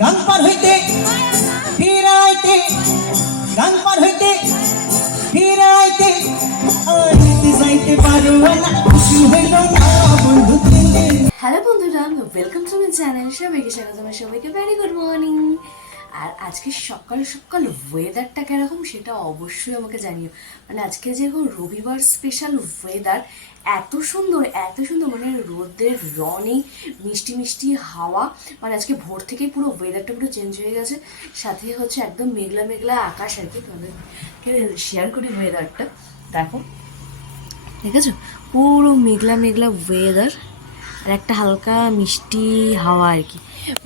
হইতে, ফিরাইতে হইতে, ফিরাইতে আইতে যাইতে পারো না, খুশি হইল না বন্ধু হ্যালো বন্ধুরা ওয়েলকাম টু মাই চ্যানেল সবাইকে স্বাগত, আমার সবাইকে ভেরি গুড মর্নিং আর আজকে সকাল সকাল ওয়েদারটা কীরকম সেটা অবশ্যই আমাকে জানিও। মানে আজকে যেরকম রবিবার স্পেশাল ওয়েদার এত সুন্দর এত সুন্দর মানে রোদের রনে মিষ্টি মিষ্টি হাওয়া। মানে আজকে ভোর থেকে পুরো ওয়েদারটা পুরো চেঞ্জ হয়ে গেছে। সাথে হচ্ছে একদম মেঘলা মেঘলা আকাশ আর কি। শেয়ার করি ওয়েদারটা দেখো, দেখেছ? পুরো মেঘলা মেঘলা ওয়েদার আর একটা হালকা মিষ্টি হাওয়া আর কি।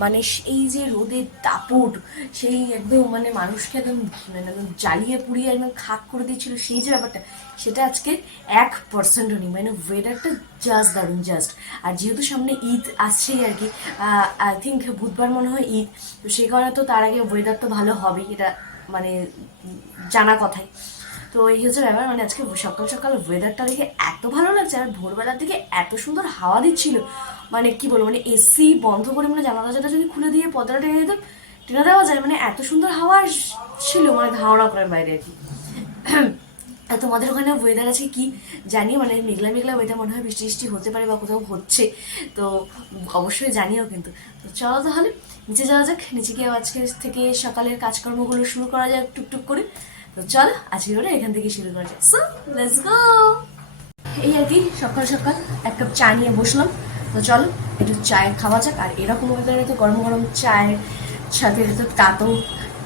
মানে এই যে রোদের দাপট, সেই একদম মানে মানুষকে একদম মানে একদম জ্বালিয়ে পুড়িয়ে একদম খাক করে দিচ্ছিল সেই যে ব্যাপারটা, সেটা আজকে এক পার্সেন্টও নেই মানে ওয়েদারটা জাস্ট দারুণ জাস্ট আর যেহেতু সামনে ঈদ আসছেই আর কি আই থিঙ্ক বুধবার মনে হয় ঈদ, তো সেই কারণে তো তার আগে ওয়েদার তো ভালো হবেই, এটা মানে জানা কথাই। তো এই হচ্ছে ব্যাপার মানে আজকে সকাল সকাল ওয়েদারটা দেখে এত ভালো লাগছে, আর ভোরবেলার দিকে এত সুন্দর হাওয়া দিচ্ছিল। মানে কি বলব মানে এসি বন্ধ করে মানে জানা দরজাটা যদি খুলে দিয়ে পর্দাটা টেনে দিতাম, টেনে দেওয়া যায় মানে এত সুন্দর হাওয়া ছিল মানে ধারণা করার বাইরে আর কি। আর তোমাদের ওখানে ওয়েদার আছে কি জানি মানে মেঘলা মেঘলা ওয়েদার মনে হয় বৃষ্টি বৃষ্টি হতে পারে বা কোথাও হচ্ছে, তো অবশ্যই জানিও কিন্তু। তো চলো তাহলে, নিচে যাওয়া যাক, নিচে গিয়ে আজকে থেকে সকালের কাজকর্মগুলো শুরু করা যাক টুকটুক করে। তো চলো আজকে ওটা এখান থেকে শুরু করা যাক। সো লেটস গো এই আর কি, সকাল সকাল এক কাপ চা নিয়ে বসলাম। তো চলো, একটু চায়ের খাওয়া যাক। আর এরকম ওয়েদারে তো গরম গরম চায়ের সাথে তো তা তো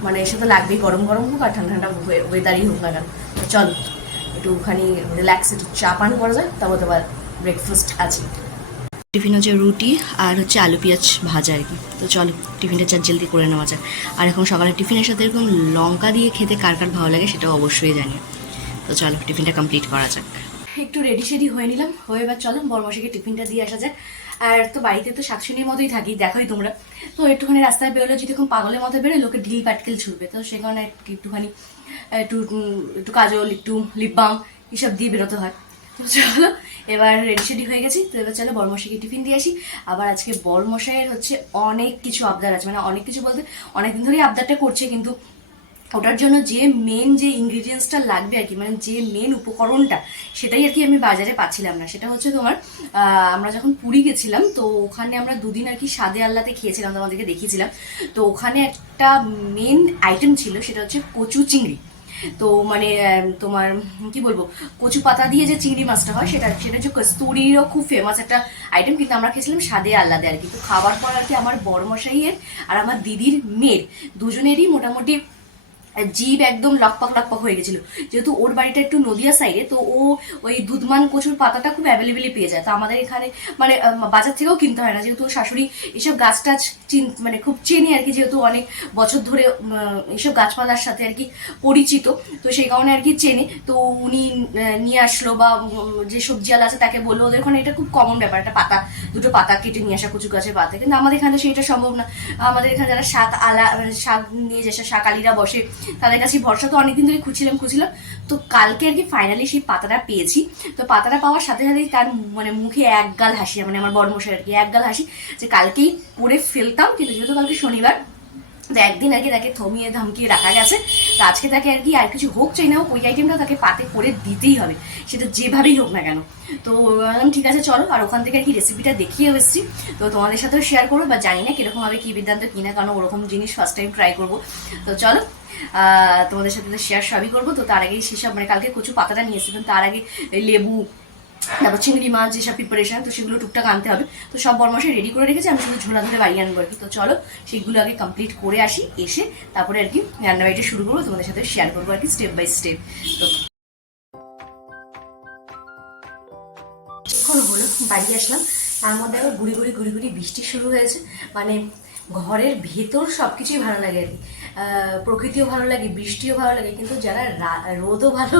মানে এসে তো লাগবেই, গরম গরম হোক আর ঠান্ডা ঠান্ডা ওয়েদারই হোক না কেন। তো চলো একটুখানি রিল্যাক্স একটু চা পান করা যায় তারপর তোমার ব্রেকফাস্ট আছে। টিফিন হচ্ছে রুটি আর হচ্ছে আলু পেঁয়াজ ভাজা আর কি। তো চলো, টিফিনটা চার জলদি করে নেওয়া যায় আর এখন সকালে টিফিনের সাথে এরকম লঙ্কা দিয়ে খেতে কার কার ভালো লাগে সেটাও অবশ্যই জানি। তো চলো, টিফিনটা কমপ্লিট করা যাক। একটু রেডি সেডি হয়ে নিলাম। হয়ে এবার চলো বরমাসিকে টিফিনটা দিয়ে আসা যাক। আর তো বাড়িতে তো শাকসুনির মতোই থাকি, দেখাই তোমরা। তো একটুখানি রাস্তায় বেরোলে যদি এখন পাগলের মতো বেরোয়, লোকে ঢিল পাটকেল ছুটবে তো সে কারণে একটুখানি, একটু একটু কাজল, একটু লিপ বাম এসব দিয়ে বেরোতে হয়। চলো, এবার রেডি সেডি হয়ে গেছি। তো এবার চলো বড়মশাইকে টিফিন দিয়ে আসি। আবার আজকে বড়মশাইয়ের হচ্ছে অনেক কিছু আবদার আছে। মানে অনেক কিছু বলতে, অনেকদিন ধরেই আবদারটা করছে, কিন্তু ওটার জন্য যে মেন যে ইনগ্রিডিয়েন্টসটা লাগবে আর কি মানে যে মেন উপকরণটা, সেটাই আর কি আমি বাজারে পাচ্ছিলাম না। সেটা হচ্ছে তোমার আমরা যখন পুরী গেছিলাম, তো ওখানে আমরা দুদিন আর কি সাদে আল্লাতে খেয়েছিলাম, তোমাদেরকে দেখিয়েছিলাম। তো ওখানে একটা মেন আইটেম ছিল, সেটা হচ্ছে কচু চিংড়ি। তো মানে তোমার, কি বলব, কচু পাতা দিয়ে যে চিংড়ি মাছটা হয়, সেটা সেটা হচ্ছে কস্তুরিরও খুব ফেমাস একটা আইটেম কিন্তু আমরা খেয়েছিলাম স্বাদে আলাদা আর কি। তো খাবার পর আর কি আমার বড় মশাইয়ের আর আমার দিদির মেয়ের, দুজনেরই মোটামুটি জীব একদম লকপাক লকপাক হয়ে গেছিল। যেহেতু ওর বাড়িটা একটু নদিয়া সাইডে তো ও ওই দুধমান কচুর পাতাটা খুব অ্যাভেলেবেলি পেয়ে যায়। তো আমাদের এখানে মানে বাজার থেকেও কিনতে হয় না। যেহেতু শাশুড়ি এসব গাছ টাছ চিন- মানে খুব চেনে আর কি, যেহেতু অনেক বছর ধরে এইসব গাছপালার সাথে আর কি পরিচিত, তো সেই কারণে আর কি চেনে। তো উনি নিয়ে আসলো বা যে সবজিওয়ালা আছে তাকে বলল, ওদের ওখানে এটা খুব কমন ব্যাপার, একটা পাতা, দুটো পাতা কেটে নিয়ে আসা কচু গাছের পাতা। কিন্তু আমাদের এখানে সেইটা সম্ভব না। আমাদের এখানে যারা শাক আলা মানে শাক নিয়ে যেসব শাকালিরা বসে তাদের কাছে ভরসা তো অনেকদিন ধরে খুঁজছিলাম খুঁজছিলাম। তো কালকে আর কি ফাইনালি সেই পাতাটা পেয়েছি। তো পাতাটা পাওয়ার সাথে সাথেই তার মানে মুখে এক গাল হাসি মানে আমার বড়মশাই আর কি, এক গাল হাসি যে কালকেই পরে ফেলতাম, কিন্তু যেহেতু কালকে শনিবার, তো একদিন আর কি তাকে থমিয়ে ধমকিয়ে রাখা গেছে। তো আজকে তাকে আর কি আর কিছু হোক চাই না হোক, ওই আইটেমটা তাকে পাতে করে দিতেই হবে। সেটা যেভাবেই হোক না কেন। তো ঠিক আছে, চলো। আর ওখান থেকে আর কি রেসিপিটা দেখিয়েও এসেছি। তো তোমাদের সাথেও শেয়ার করব, বা জানি না কীরকম হবে কি বিদ্যান্ত কিনা কারণ ওরকম জিনিস ফার্স্ট টাইম ট্রাই করব। তো চলো তোমাদের সাথে শেয়ার সবই করব। তো তার আগেই সেসব মানে কালকে কচু পাতাটা নিয়ে এসেছিলাম। তার আগে লেবু, তারপর চিংড়ি মাছ যেসব প্রিপারেশন তো সেগুলো টুকটাক আনতে হবে। তো সব বরমাসে রেডি করে রেখেছি। আমি শুধু ঝোলা ধরে বাড়ি আনব আর কি। তো চলো, সেগুলো আগে কমপ্লিট করে আসি, এসে তারপরে আর কি রান্নাবাড়িটা শুরু করব। তোমাদের সাথে শেয়ার করব আর কি স্টেপ বাই স্টেপ তো হলো বাড়ি আসলাম। তার মধ্যে আবার গুড়ি গুড়ি গুড়ি গুড়ি বৃষ্টি শুরু হয়েছে। মানে ঘরের ভেতর সব কিছুই ভালো লাগে আর কি। প্রকৃতিও ভালো লাগে, বৃষ্টিও ভালো লাগে, কিন্তু যারা রোদও ভালো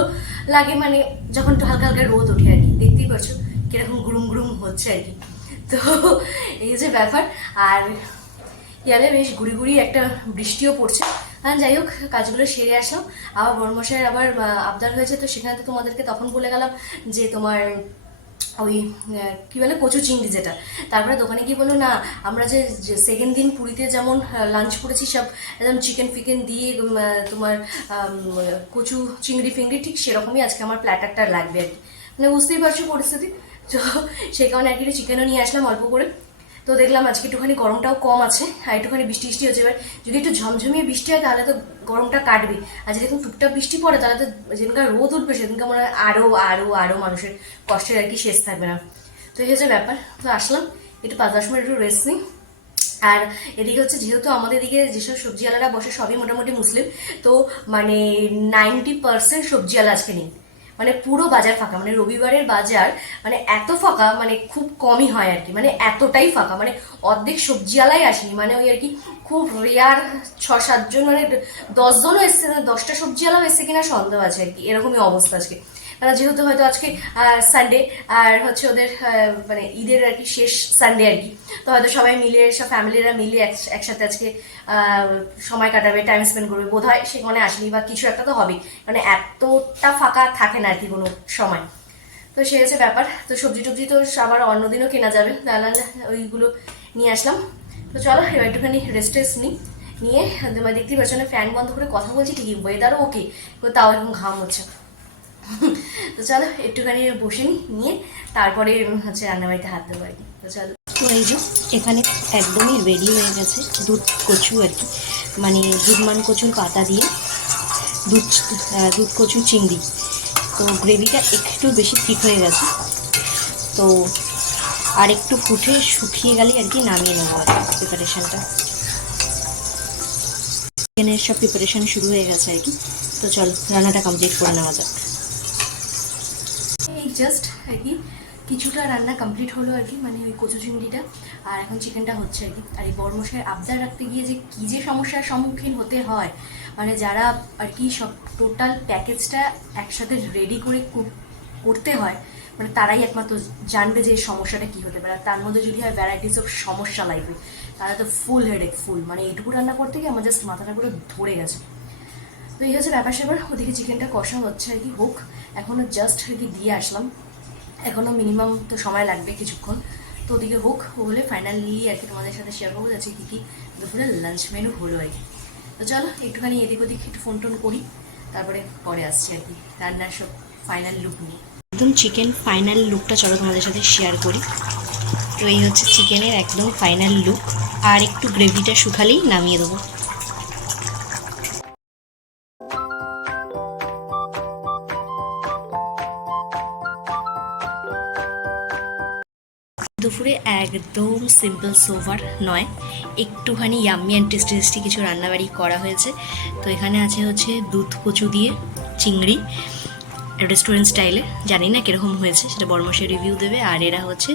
লাগে মানে যখন একটু হালকা হালকা রোদ ওঠে আর কি, দেখতেই পাচ্ছ কীরকম গুরুম গুরুম হচ্ছে আর কি। তো এই যে ব্যাপার, আর ইয়ালে বেশ গুড়ি গুড়ি একটা বৃষ্টিও পড়ছে। হ্যাঁ যাই হোক, কাজগুলো সেরে আসলাম। আবার বর্মশাইয়ের আবার আবদার হয়েছে, তো সেখানে তো তোমাদেরকে তখন বলে গেলাম যে তোমার ওই কী বলে, কচু চিংড়ি যেটা। তারপরে দোকানে গিয়ে বলল, না, আমরা যে সেকেন্ড দিন পুরীতে যেমন লাঞ্চ করেছি, সব একদম চিকেন ফিকেন দিয়ে তোমার কচু চিংড়ি ফিংড়ি, ঠিক সেরকমই আজকে আমার প্ল্যাটারটা লাগবে আর কি। মানে বুঝতেই পারছ পরিস্থিতি। তো সেই কারণে আর কি চিকেনও নিয়ে আসলাম অল্প করে। তো দেখলাম আজকে একটুখানি গরমটাও কম আছে, আর একটুখানি বৃষ্টি বৃষ্টি হচ্ছে এবার যদি একটু ঝমঝমিয়ে বৃষ্টি হয়, তাহলে তো গরমটা কাটবে। আর যদি টুকটাক বৃষ্টি পড়ে, তাহলে তো যেদিনকার রোদ উঠবে, সেদিনকার মনে হয় আরও আরও আরও মানুষের কষ্টের আর কি শেষ থাকবে না। তো এই হচ্ছে ব্যাপার। তো আসলাম, একটু পাঁচ দশ মিনিট একটু রেস্ট নিই। আর এদিকে হচ্ছে যেহেতু আমাদের এদিকে যেসব সবজিওয়ালারা বসে, সবই মোটামুটি মুসলিম। তো মানে নাইনটি পার্সেন্ট সবজিওয়ালা আজকে নেই। মানে পুরো বাজার ফাঁকা মানে রবিবারের বাজার মানে এত ফাঁকা মানে খুব কমই হয় আর কি মানে এতটাই ফাঁকা মানে অর্ধেক সবজিওয়ালাই আসেনি মানে ওই আর কি খুব রেয়ার ছ সাতজন মানে দশজনও এসছে, দশটা সবজিওয়ালাও এসছে কিনা সন্দেহ আছে আর কি, এরকমই অবস্থা আজকে। কারণ যেহেতু হয়তো আজকে সানডে আর হচ্ছে ওদের মানে ঈদের আর কি শেষ সানডে আর কি, তো হয়তো সবাই মিলে, সব ফ্যামিলিরা মিলে এক- একসাথে আজকে সময় কাটাবে টাইম স্পেন্ড করবে। বোধ হয় সেখানে আসেনি, বা কিছু একটা তো হবে মানে এতটা ফাঁকা থাকে না আর কি কোনো সময়। তো সে হচ্ছে ব্যাপার। তো সবজি টবজি তো আবার অন্যদিনও কেনা যাবে। তাহলে ওইগুলো নিয়ে আসলাম। তো চলো, এবার একটুখানি রেস্ট টেস্ট নিই। নিয়ে দেখতেই পাচ্ছ ফ্যান বন্ধ করে কথা বলছি, ঠিকই ওয়েদারও ওকে তাও এখন ঘাম হচ্ছে। তো চলো, একটুখানি বসে নিই নিয়ে তারপরে হচ্ছে রান্নাবাড়িতে হাত দেবো আর কি। তো চলো। এই যে, এখানে একদমই রেডি হয়ে গেছে দুধ কচু আর কি। মানে দুধমান কচুর পাতা দিয়ে দুধ দুধ কচু চিংড়ি। তো গ্রেভিটা একটু বেশি ঠিক হয়ে গেছে। তো আর একটু ফুটে শুকিয়ে গেলে আর কি নামিয়ে নেব আর কি প্রিপারেশানটা চিকেনের সব প্রিপারেশান শুরু হয়ে গেছে আর কি। তো চল, রান্নাটা কমপ্লিট করে নেওয়া যাক। জাস্ট আর কি কিছুটা রান্না কমপ্লিট হলো আর কি মানে ওই কচু চিংড়িটা আর এখন চিকেনটা হচ্ছে আর কি। আর এই বড়মশাইয়ের আবদার রাখতে গিয়ে যে কী যে সমস্যার সম্মুখীন হতে হয় মানে যারা আর কি সব টোটাল প্যাকেজটা একসাথে রেডি করে করতে হয় মানে তারাই একমাত্র জানবে যে সমস্যাটা কী হতে পারে। আর তার মধ্যে যদি হয় ভ্যারাইটিস অফ সমস্যা লাগবে তাহলে তো ফুল হেডেক ফুল মানে এইটুকু রান্না করতে গিয়ে আমার জাস্ট মাথাটা পুরো ধরে গেছে। তো এই হচ্ছে ব্যাপার স্যাপার ওদিকে চিকেনটা কষা হচ্ছে আর কি, হোক। এখনও জাস্ট আর কি দিয়ে আসলাম। এখনও মিনিমাম তো সময় লাগবে কিছুক্ষণ। তো ওদিকে হোক হলে ফাইনালি আর কি তোমাদের সাথে শেয়ার করব যাচ্ছে কী কী দুপুরে লাঞ্চ মেনু হলো আর কি। তো চলো, একটুখানি এদিক ওদিক একটু ফোন টোন করি, তারপরে পরে আসছে আর কি। রান্নার সব ফাইনাল লুক নিয়ে। একদম চিকেন ফাইনাল লুকটা চলো তোমাদের সাথে শেয়ার করি। তো এই হচ্ছে চিকেনের একদম ফাইনাল লুক আর একটু গ্রেভিটা শুকালেই নামিয়ে দেবো। দুপুরে একদম সিম্পল সোভার নয়। একটুখানি ইয়াম্মি অ্যান্ড টেস্টি টেস্টি কিছু রান্নাবাড়ি করা হয়েছে। তো এখানে আছে হচ্ছে দুধ, কচু দিয়ে চিংড়ি। রেস্টুরেন্ট স্টাইলে জানি না কীরকম হয়েছে, সেটা বর্মসে রিভিউ দেবে। আর এরা হচ্ছে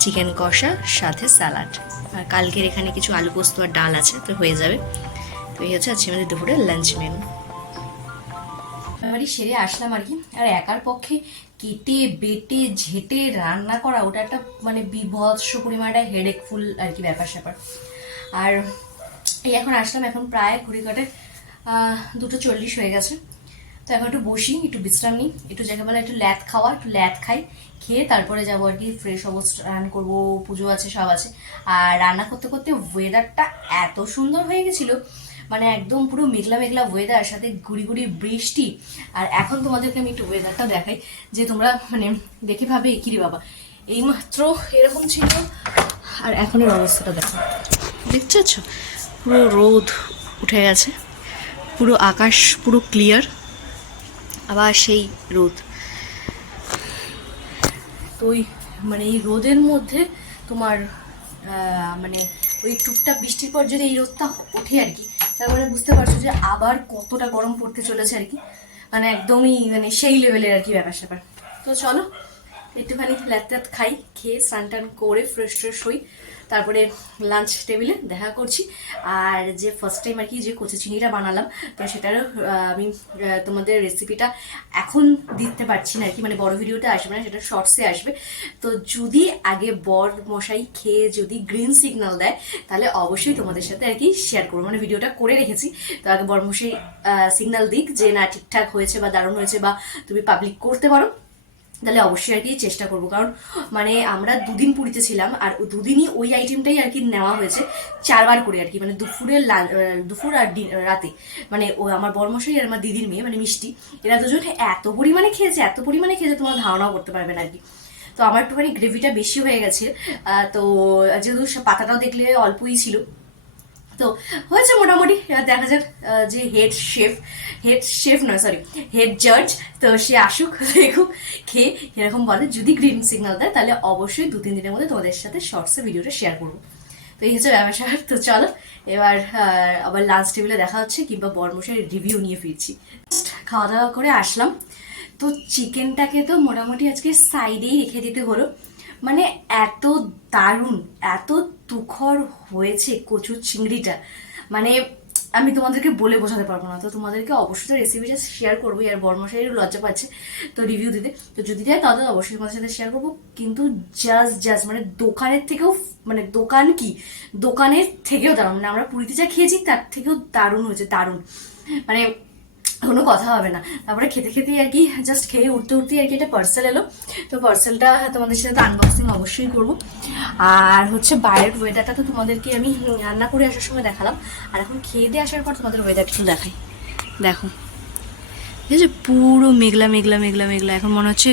চিকেন কষা, সাথে স্যালাড আর কালকের এখানে কিছু আলু পোস্ত আর ডাল আছে, তো হয়ে যাবে। তো এই হচ্ছে আজকে আমাদের দুপুরে লাঞ্চ মেনু বাড়ি সেরে আসলাম আর কি। আর একার পক্ষে কেটে বেটে, ঝেটে রান্না করা, ওটা একটা মানে বিভৎস পরিমাণে একটা হেডেক ফুল আর কি ব্যাপার স্যাপার। আর এই এখন আসলাম, এখন প্রায় ঘড়ি কাটে দুটো চল্লিশ হয়ে গেছে। তো এখন একটু বসি, একটু বিশ্রাম নিই, একটু জায়গা বলে একটু ল্যাদ খাওয়া, একটু ল্যাদ খাই, খেয়ে তারপরে যাব আর কি ফ্রেশ হব রান করব, পুজো আছে, সব আছে। আর রান্না করতে করতে ওয়েদারটা এত সুন্দর হয়ে গেছিল মানে একদম পুরো মেঘলা মেঘলা ওয়েদার সাথে গুড়ি গুড়ি বৃষ্টি। আর এখন তোমাদেরকে আমি একটু ওয়েদারটা দেখাই, যে তোমরা মানে দেখে ভাবে কি রে বাবা। এইমাত্র এরকম ছিল, আর এখন এখনের অবস্থাটা দেখো। দেখতে পাচ্ছ? পুরো রোদ উঠে গেছে, পুরো আকাশ পুরো ক্লিয়ার আবার সেই রোদ। তো ওই মানে এই রোদের মধ্যে তোমার মানে ওই টুকটাক বৃষ্টির পর যদি এই রোদটা ওঠে আর কি তারপরে বুঝতে পারছ যে আবার কতটা গরম পড়তে চলেছে আর কি? মানে একদমই মানে সেই লেভেলের আর কি ব্যাপার স্যাপার। তো চলো, একটুখানি ল্যাত খাই, খেয়ে স্নান টান করে ফ্রেশ ফ্রেশ হই। তারপরে লাঞ্চ টেবিলে দেখা করছি। আর যে ফার্স্ট টাইম আর কি যে কচু চিনিটা বানালাম, তো সেটারও আমি তোমাদের রেসিপিটা এখন দিতে পারছি না আর কি। মানে বড় ভিডিওটা আসবে না, সেটা শর্টসে আসবে। তো যদি আগে বর মশাই খেয়ে যদি গ্রিন সিগন্যাল দেয়, তাহলে অবশ্যই তোমাদের সাথে আর কি শেয়ার করব। মানে ভিডিওটা করে রেখেছি। তো আগে বর মশাই সিগন্যাল দিক যে না ঠিকঠাক হয়েছে বা দারুণ হয়েছে বা তুমি পাবলিক করতে পারো। তাহলে অবশ্যই আর কি চেষ্টা করব। কারণ মানে আমরা দুদিন পুরীতে ছিলাম, আর দুদিনই ওই আইটেমটাই আর কি নেওয়া হয়েছে চারবার করে আর কি। মানে দুপুরের দুপুর আর রাতে। মানে ও আমার বর্মশাই আর আমার দিদির মেয়ে মানে মিষ্টি, এরা দুজন এত পরিমাণে খেয়েছে, এত পরিমাণে খেয়েছে, তোমার ধারণাও করতে পারবে না আর কি। তো আমার একটুখানি গ্রেভিটা বেশি হয়ে গেছে তো যেহেতু পাতাটাও দেখলে অল্পই ছিল তো হয়েছে মোটামুটি দেখা যাক যে হেড শেফ হেড শেফ নয় সরি হেড জাজ তো সে আসুক, দেখুক, খেয়ে এরকম বলে। যদি গ্রিন সিগন্যাল দেয়, তাহলে অবশ্যই দু তিন দিনের মধ্যে তোমাদের সাথে শর্টসে ভিডিওটা শেয়ার করব। তো এই হচ্ছে ব্যবসা তো চলো, এবার আবার লাঞ্চ টেবিলে দেখা হচ্ছে, কিংবা বর্মশের রিভিউ নিয়ে ফিরছি। খাওয়া দাওয়া করে আসলাম। তো চিকেনটাকে তো মোটামুটি আজকে সাইডেই রেখে দিতে হলো। মানে এত দারুণ, এত তুখর হয়েছে কচু চিংড়িটা। মানে আমি তোমাদেরকে বলে বোঝাতে পারব না। তো তোমাদেরকে অবশ্যই রেসিপিটা শেয়ার করব আর বর্মশাইয়ের লজ্জা পাচ্ছে তো রিভিউ দিতে। তো যদি যায় তাহলে অবশ্যই তোমাদের সাথে শেয়ার করব। কিন্তু জাস্ট জাস্ট মানে দোকানের থেকেও মানে দোকান কি? দোকানের থেকেও দারুণ। মানে আমরা পুরীতে যা খেয়েছি তার থেকেও দারুণ হয়েছে, দারুণ। মানে কোনো কথা হবে না। তারপরে খেতে খেতে আর কি জাস্ট খেয়ে উঠতে উঠতে আর কি একটা পার্সেল এলো। তো পার্সেলটা তোমাদের সাথে তো আনবক্সিং অবশ্যই করব। আর হচ্ছে বাইরের ওয়েদারটা তো তোমাদেরকে আমি রান্না করে আসার সময় দেখালাম। আর এখন খেয়ে দিয়ে আসার পর তোমাদের ওয়েদারটা একটু দেখাই। দেখো ঠিক আছে পুরো মেঘলা মেঘলা মেঘলা মেঘলা। এখন মনে হচ্ছে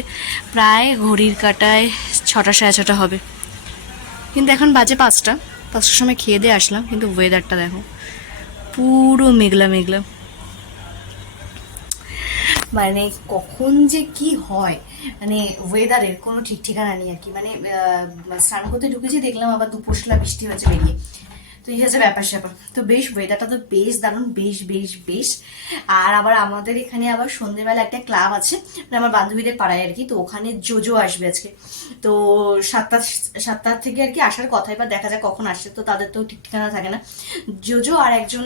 প্রায় ঘড়ির কাটায় ছটা সাড়ে ছটা হবে। কিন্তু এখন বাজে পাঁচটা। পাঁচটার সময় খেয়ে দিয়ে আসলাম। কিন্তু ওয়েদারটা দেখো, পুরো মেঘলা মেঘলা। মানে কখন যে কি হয় মানে ওয়েদারের কোনো ঠিক ঠিকানা নেই আর কি। মানে স্নান করতে ঢুকেছি, দেখলাম আবার দুপোশলা বৃষ্টি হয়েছে বেরিয়ে। তো এই হচ্ছে ব্যাপার স্যাপার। তো বেশ ওয়েদারটা তো বেশ দারুণ, বেশ বেশ বেশ। আর আবার আমাদের এখানে আবার সন্ধেবেলা একটা ক্লাব আছে মানে আমার বান্ধবীদের পাড়ায় আর কি, তো ওখানে জোজো আসবে আজকে। তো সাতটা সাতটা থেকে আর কি আসার কথা এবার দেখা যাক কখন আসছে, তো তাদের তো ঠিক ঠিকানা থাকে না। জোজো আর একজন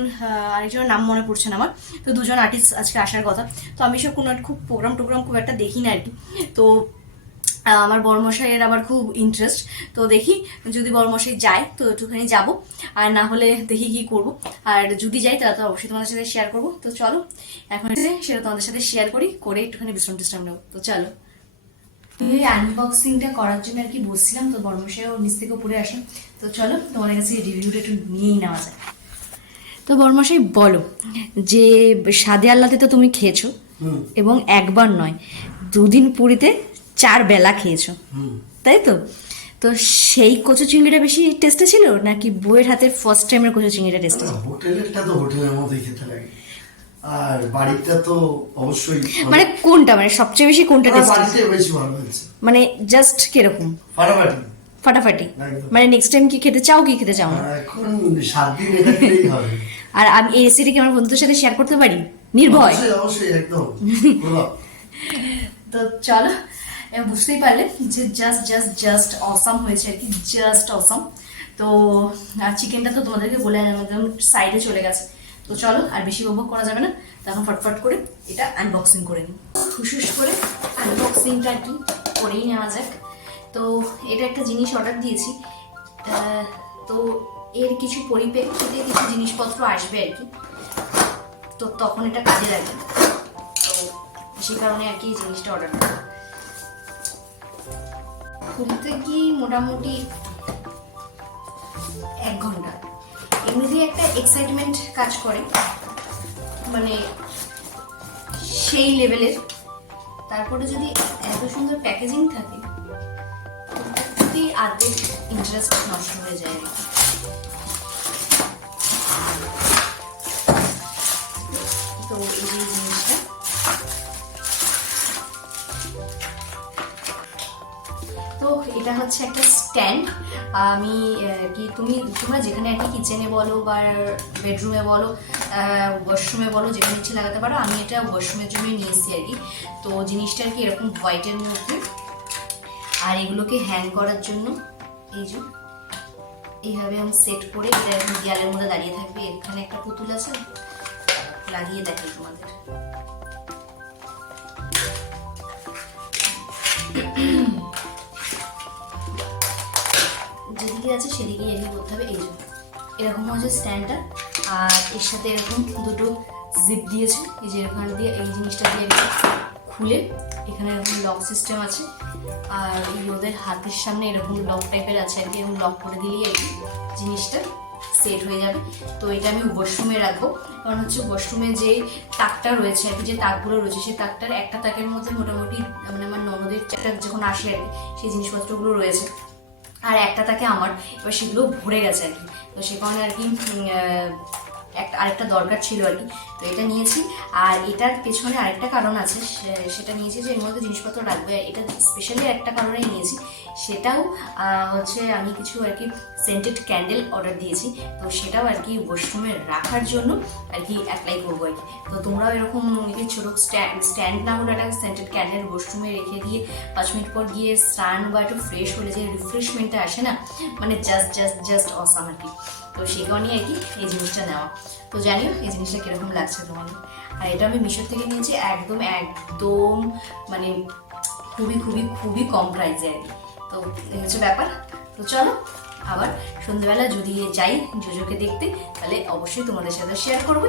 আরেকজনের নাম মনে পড়ছে না আমার, তো দুজন আর্টিস্ট আজকে আসার কথা। তো আমি সব কোনো খুব প্রোগ্রাম টোগ্রাম খুব একটা দেখি না আর কি। তো আমার বড়মশাইয়ের আবার খুব ইন্টারেস্ট তো দেখি যদি বড়মশাই যায় তো একটুখানি যাব। আর না হলে দেখি কি করব। আর যদি যাই তাহলে তো অবশ্যই তোমাদের সাথে শেয়ার করব। তো চলো এখন সেটা তোমাদের সাথে শেয়ার করি করে একটুখানি বিশ্রাম টিশ্রাম নেব। তো চলো। এই আনবক্সিংটা করার জন্য আর কি বসছিলাম তো বর্মশাইও নিচ থেকে উপরে আসেন। তো চলো তোমাদের কাছে রিভিউটা একটু নিয়েই নেওয়া যায় তো বর্মশাই বলো যে সাদে আল্লাতে তো তুমি খেয়েছো এবং একবার নয় দুদিন পুরীতে চার বেলা খেয়েছো তাই তো? তো সেই কচু চিংড়িটা বেশি টেস্টে ছিল নাকি বইয়ের হাতের ফার্স্ট টাইমের কচু চিংড়িটা টেস্টে ছিল? হোটেলেরটা তো হোটেলের মতোই খেতে লাগে। আর বাড়িটা তো অবশ্যই মানে কোনটা? মানে সবচেয়ে বেশি কোনটা টেস্ট বেশি ভালো হয়েছে। মানে জাস্ট কীরকম? ফাটাফাটি। ফাটাফাটি। মানে নেক্সট টাইম কি খেতে চাও কি খেতে চাও? না এখন সাত দিন এটা খেলেই হবে। আর আমি এই রেসিপি কি আমার বন্ধুদের সাথে শেয়ার করতে পারি? নির্ভয়। অবশ্যই একদম। তো চলো এবার বুঝতেই পারলে যে জাস্ট জাস্ট জাস্ট অসাম হয়েছে আর কি জাস্ট অসাম তো চিকেনটা তো তোমাদেরকে বলে একদম সাইডে চলে গেছে। তো চলো, আর বেশি উপভোগ করা যাবে না। তখন ফটফট করে এটা আনবক্সিং করে নিই। খুশুস করে আনবক্সিংটা কি করেই নেওয়া যাক। তো এটা একটা জিনিস অর্ডার দিয়েছি। তো এর কিছু পরিপ্রেক্ষিতে কিছু জিনিসপত্র আসবে আর কি। তো তখন এটা কাজে লাগবে। তো সে কারণে আর কি এই জিনিসটা অর্ডার করা খুলতে কি মোটামুটি এক ঘণ্টা। এমনিতে একটা এক্সাইটমেন্ট কাজ করে। মানে সেই লেভেলের তারপরে যদি এত সুন্দর প্যাকেজিং থাকে আর্ধেক ইন্টারেস্ট নষ্ট হয়ে যায় আর কি। এটা হচ্ছে একটা স্ট্যান্ড আমি কি তুমি, তোমরা যেখানে আর কি কিচেনে বলো বা বেডরুমে বলো ওয়াশরুমে বলো, যেখানে ইচ্ছে লাগাতে পারো, আমি এটা ওয়াশরুমের জন্য নিয়ে এসেছি আর কি। তো জিনিসটা আর কি এরকম হোয়াইটের মধ্যে। আর এগুলোকে হ্যাং করার জন্য, এই যে, এইভাবে আমি সেট করে এটা এখন দেয়ালের মধ্যে দাঁড়িয়ে থাকবে। এখানে একটা পুতুল আছে, লাগিয়ে দেখাই তোমাদের। যেদিকে আছে সেদিকে এদিকে করতে হবে, এই জন্য। এরকম হচ্ছে স্ট্যান্ডটা আর এর সাথে এরকম দুটো জিপ দিয়েছে। এই যে এখান দিয়ে এই জিনিসটা দিয়ে খুলে এখানে এরকম লক সিস্টেম আছে। আর এই ওদের হাতের সামনে এরকম লক টাইপের আছে আর কি, এরকম লক করে দিলেই আর জিনিসটা সেট হয়ে যাবে। তো এটা আমি ওয়াশরুমে রাখব। কারণ হচ্ছে ওয়াশরুমে যে তাকটা রয়েছে আর কি, যে তাকগুলো রয়েছে, সেই তাকটার একটা তাকের মধ্যে মোটামুটি মানে আমার ননদের যখন আসে আর কি, সেই জিনিসপত্রগুলো রয়েছে। আর একটা থাকে আমার, এবার সেগুলো ভরে গেছে আর কি। তো সে কারণে আর কি একটা, আরেকটা দরকার ছিল আর কি। তো এটা নিয়েছি। আর এটার পেছনে আরেকটা কারণ আছে সেটা নিয়েছি যে এর মধ্যে জিনিসপত্র রাখবে। এটা স্পেশালি একটা কারণে নিয়েছি। সেটাও হচ্ছে আমি কিছু আর কি সেন্টেড ক্যান্ডেল অর্ডার দিয়েছি। তো সেটাও আর কি ওয়াশরুমে রাখার জন্য আর কি অ্যাপ্লাই করব আর কি। তো তোমরাও এরকম একটি ছোটো স্ট্যান্ড স্ট্যান্ড না হলে একটা সেন্টেড ক্যান্ডেল ওয়াশরুমে রেখে দিয়ে পাঁচ মিনিট পর গিয়ে স্নান বা একটু ফ্রেশ হলে যে রিফ্রেশমেন্টটা আসে না মানে জাস্ট জাস্ট জাস্ট অসাম আর কি। তো সেই কারণেই আর কি এই জিনিসটা নেওয়া। তো জানিও এই জিনিসটা কীরকম লাগছে তোমাদের? আর এটা আমি মিশো থেকে নিয়েছি একদম একদম মানে খুবই খুবই খুবই কম প্রাইসে আর কি। তো এই হচ্ছে ব্যাপার। তো চলো আবার সন্ধ্যেবেলা যদি যাই জোজোকে দেখতে, তাহলে অবশ্যই তোমাদের সাথে শেয়ার করব।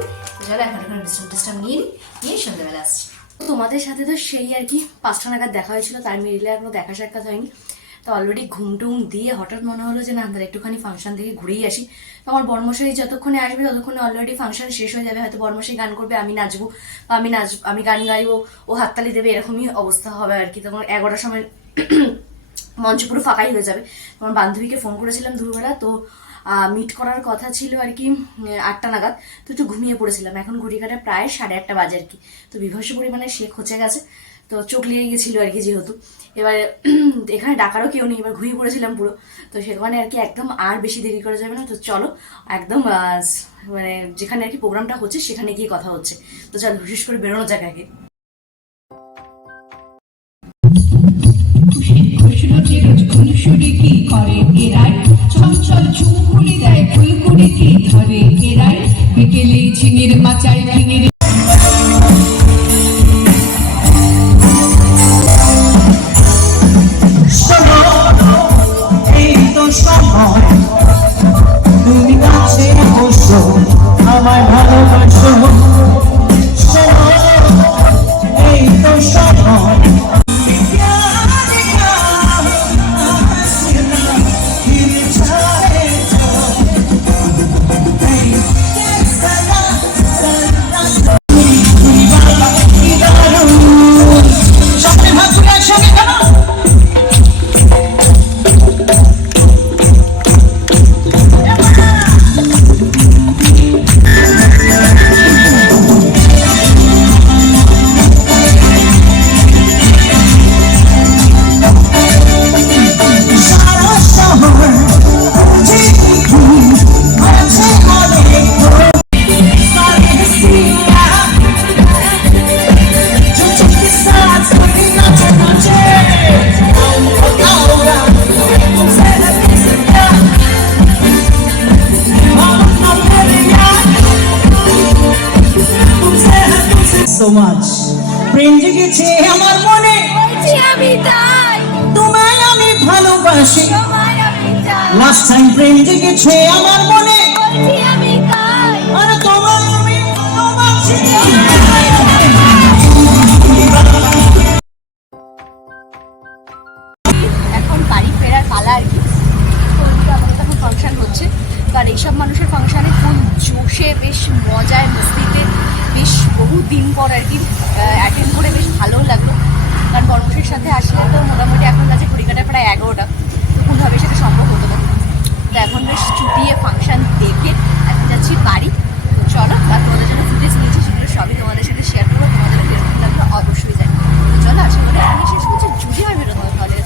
চলো এখন এখন বিশ্রাম টিশ্রাম নিয়ে নিই নিয়ে সন্ধ্যেবেলা আসছি। তোমাদের সাথে তো সেই আর কি, পাঁচটা নাগাদ দেখা হয়েছিল, তার মিডিলে এখনও দেখা সাক্ষাৎ হয়নি। তো অলরেডি ঘুম টুম দিয়ে হঠাৎ মনে হলো যে না আমরা একটুখানি ফাংশন থেকে ঘুরেই আসি। তো আমার বর্মশাই যতক্ষণে আসবে, ততক্ষণে অলরেডি ফাংশন শেষ হয়ে যাবে। হয়তো বর্মশাই গান করবে, আমি নাচবো, বা আমি নাচ, আমি গান গাইবো, ও হাততালি দেবে, এরকমই অবস্থা হবে আর কি। তখন এগারোটার সময় মঞ্চ পুরো ফাঁকাই হয়ে যাবে। আমার বান্ধবীকে ফোন করেছিলাম দুপুরবেলা, তো মিট করার কথা ছিল আর কি আটটা নাগাদ। তো একটু ঘুমিয়ে পড়েছিলাম। এখন ঘড়ি কাটা প্রায় সাড়ে আটটা বাজে আর কি। তো বিভৎস পরিমাণে সে খচে গেছে। তো চোখ লেগে গেছিল আর কি যেহেতু। এবার, এখানে ডাকারও কেউ নেই। এবার ঘুরিয়ে পড়েছিলাম পুরো। তো সেখানে আর কি একদম আর বেশি দেরি করা যাবে না। তো চলো, একদম মানে যেখানে আর কি প্রোগ্রামটা হচ্ছে, সেখানে গিয়ে কথা হচ্ছে। তো চলো বিশেষ করে বেরোনো যাক খুনসুরি কি করে এরাই চঞ্চল ঝুমকুড়ি দেয় ফুলকুড়ি কি ধরে এরাই বিকেলে ঝিঙের মাচায় ভেঙে প্রেম জেগেছে আমার মনে। আমি তাই আর তোমায় আমি ভালোবাসি। এখন বাড়ি ফেরার পালা আর কি। তো ফাংশন হচ্ছে। তো এইসব মানুষের ফাংশানে ফুল জোশে বেশ মজায় মস্তিতে বেশ বহু দিন পর আর কি অ্যাটেন্ড করে বেশ ভালোও লাগল। কারণ বর্মশের সাথে আসলে তো মোটামুটি এখন কাছে ঘড়ি কাটা প্রায় এগারোটা। তো কোনোভাবে সেটা সম্ভব হতো না। তো এখন বেশ ছুটিয়ে ফাংশন দেখে এখন যাচ্ছি বাড়ি। চলো, আর তোমাদের জন্য ফুটেজ নিয়েছি, সেগুলো সবই তোমাদের সাথে শেয়ার করব। তোমাদের কীরকম অবশ্যই জানি চলো, আশা করি এখানে শেষ করছি। যদি আর ভিডিও তোমাদের